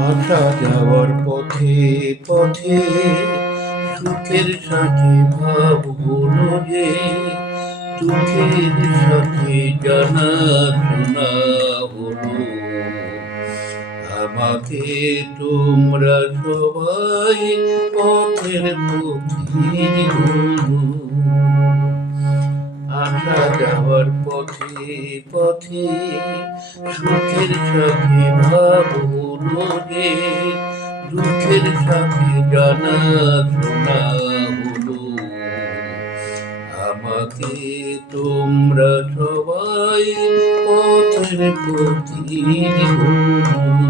আসা যাওয়ার পথে পথে সুখের সাথে ভাব হলো যে, দুঃখের সাথে জানা শোনা হলো আমাকে তোমরা সবাই পথের পথি হলো আসা যাওয়ার পথে পথে সুখের সাথে ভাব যে দুঃখের সাথে জানা হলো। আমাকে তোমরা সবাই পথের পথি হলো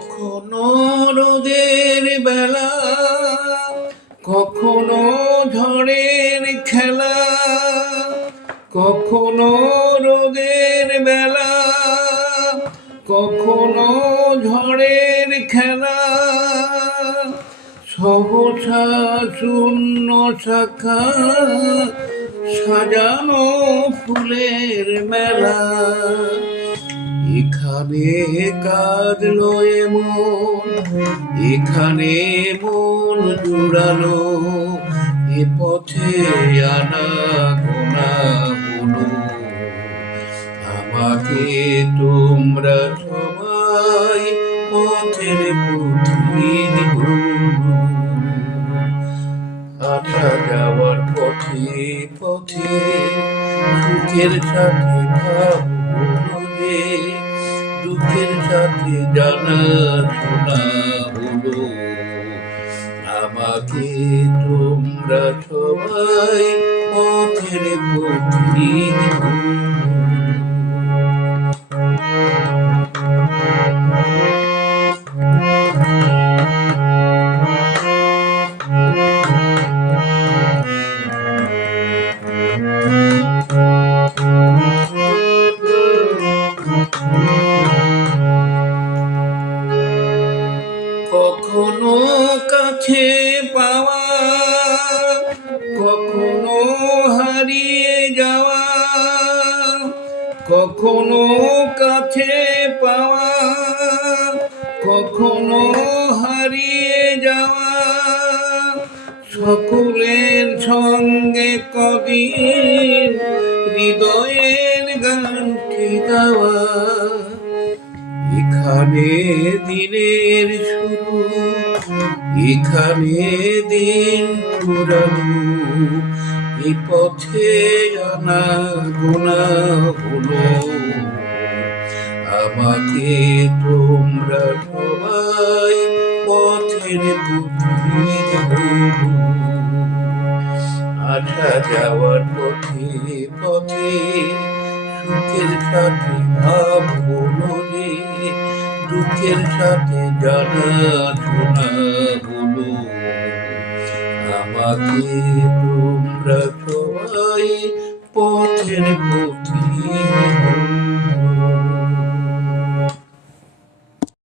কখনো রোদের বেলা, কখনো ঝড়ের খেলা, কখনো রোদের বেলা, কখনো ঝড়ের খেলা। সহসা শূন্য শাখা সাজানো ফুলের মেলা। এখানে কাঁদলো এমন এখানে মন জুড়ালো, এ পথে আনা গোনা হলো। আমাকে তোমরা সবাই পথের পুঁথি আসা যাওয়ার পথে পথে সুখের সাথে ভাব। সাথে জানা শোনা হলো। আমাকে তোমরা সবাই পথের পথি কাছে পাওয়া, কখনো হারিয়ে যাওয়া, কখনো কাছে পাওয়া, কখনো হারিয়ে যাওয়া। সকলের সঙ্গে কদিন হৃদয়ের গানটি গাওয়া, এখানে দিনের শুরু। এখানে দিন পুরানো এই পথে আনা গোনা হলো। আমাকে তোমরা সবাই পথের হলো যাওয়ার পথে পথে সুখের সাথে যে দুঃখের সাথে জানা শোনা হলো আমাকে তোমরা সবাই পথের পথি